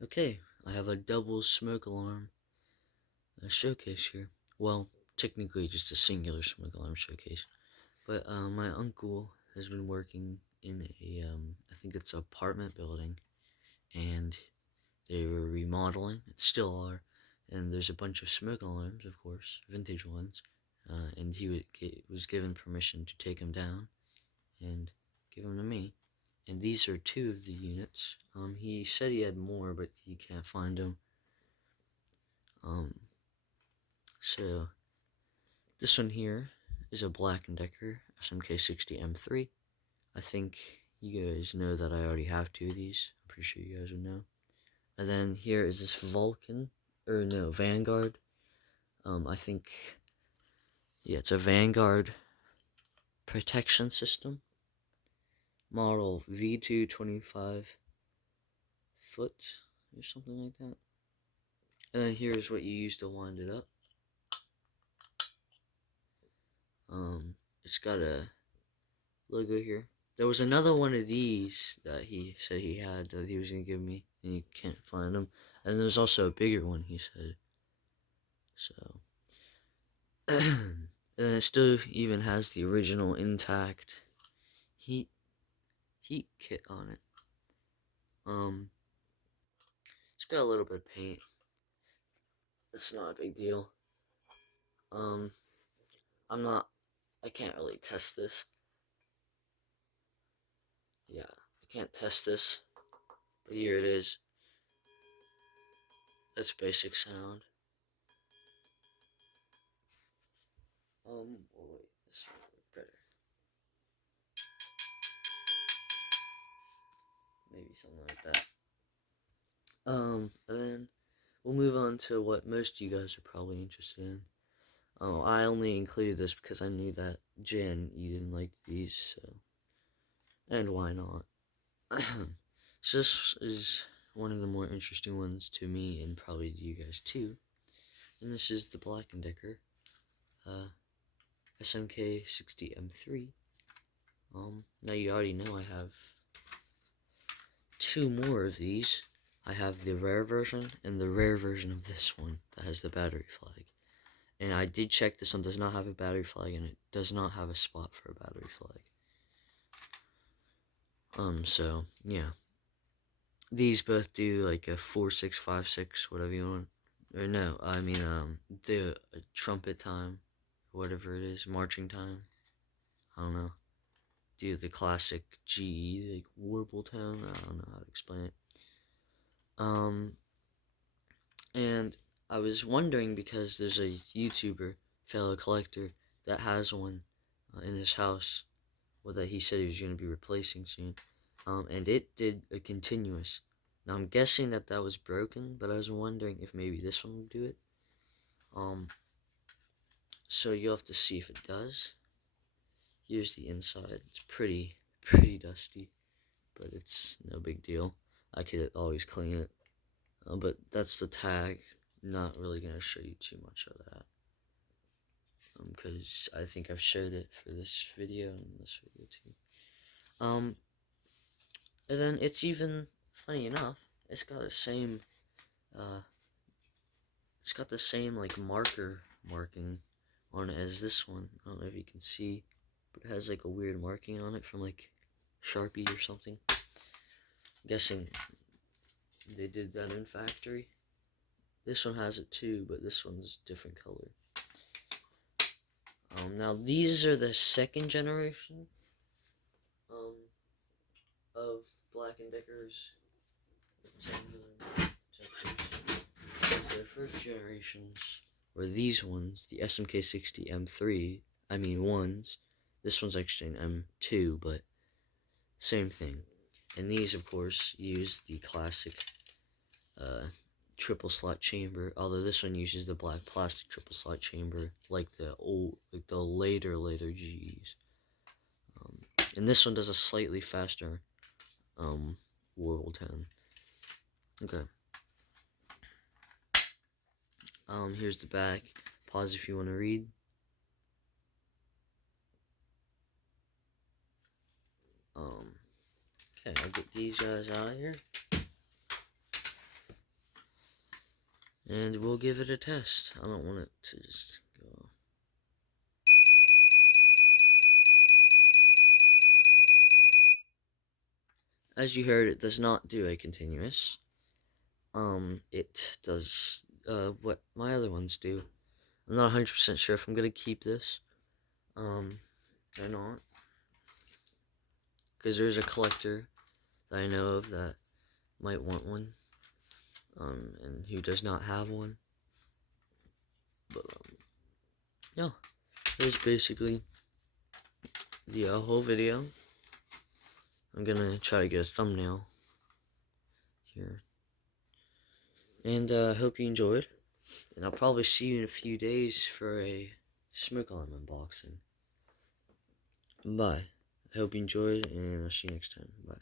Okay, I have a double smoke alarm showcase here. Well, technically just a singular smoke alarm showcase. But my uncle has been working in I think it's an apartment building, and they were remodeling. It still are, and there's a bunch of smoke alarms, of course, vintage ones. And he was given permission to take them down and give them to me. And these are two of the units. He said he had more, but he can't find them. Um, so this one here is a Black&Decker SMK6D M3. I think you guys know that I already have two of these. I'm pretty sure you guys would know. And then here is this Vanguard. I think, yeah, it's a Vanguard protection system. Model V2-25 foot or something like that. And then here's what you use to wind it up. It's got a logo here. There was another one of these that he said he had that he was going to give me, and you can't find them. And there's also a bigger one, he said. So, and it still even has the original intact heat kit on it. It's got a little bit of paint. It's not a big deal. Um, I can't really test this. Yeah, I can't test this. But here it is. That's basic sound. Oh wait, this might work better. Maybe something like that. And then we'll move on to what most of you guys are probably interested in. Oh, I only included this because I knew that Jen, you didn't like these, so. And why not? So this is one of the more interesting ones to me, and probably to you guys too. And this is the Black&Decker SMK6D M3. Now you already know I have two more of these. I have the rare version and the rare version of this one that has the battery flag. And I did check, this one does not have a battery flag, and it does not have a spot for a battery flag. So, yeah. These both do like a 4-6-5-6, whatever you want. Or no, I mean, the trumpet time, whatever it is, marching time. I don't know. Do the classic G, like warble tone. I don't know how to explain it. And I was wondering because there's a YouTuber, fellow collector, that has one in his house, well, that he said he was going to be replacing soon. And it did a continuous. Now I'm guessing that that was broken, but I was wondering if maybe this one would do it. So you'll have to see if it does. Here's the inside. It's pretty dusty, but it's no big deal. I could always clean it. But that's the tag. Not really gonna show you too much of that. Because I think I've showed it for this video and this video too. And then it's even, funny enough, it's got the same, like marking on it as this one. I don't know if you can see, but it has like a weird marking on it from like Sharpie or something. I'm guessing they did that in factory. This one has it too, but this one's different color. Now these are the second generation of Black&Decker's rectangular protectors. Their first generations were these ones, the SMK6D M3. I mean ones. This one's actually an M2, but same thing. And these, of course, use the classic triple slot chamber, although this one uses the black plastic triple slot chamber, like the later Gs. And this one does a slightly faster warble tone. Okay. Here's the back. Pause if you want to read. Okay, I'll get these guys out of here. and we'll give it a test. I don't want it to just go. As you heard, it does not do a continuous. It does what my other ones do. I'm not 100% sure if I'm gonna keep this or not, because there's a collector that I know of that might want one, and who does not have one. But yeah, here's basically the whole video. I'm gonna try to get a thumbnail here, and I hope you enjoyed. And I'll probably see you in a few days for a smoke alarm unboxing. Bye. I hope you enjoyed, and I'll see you next time. Bye.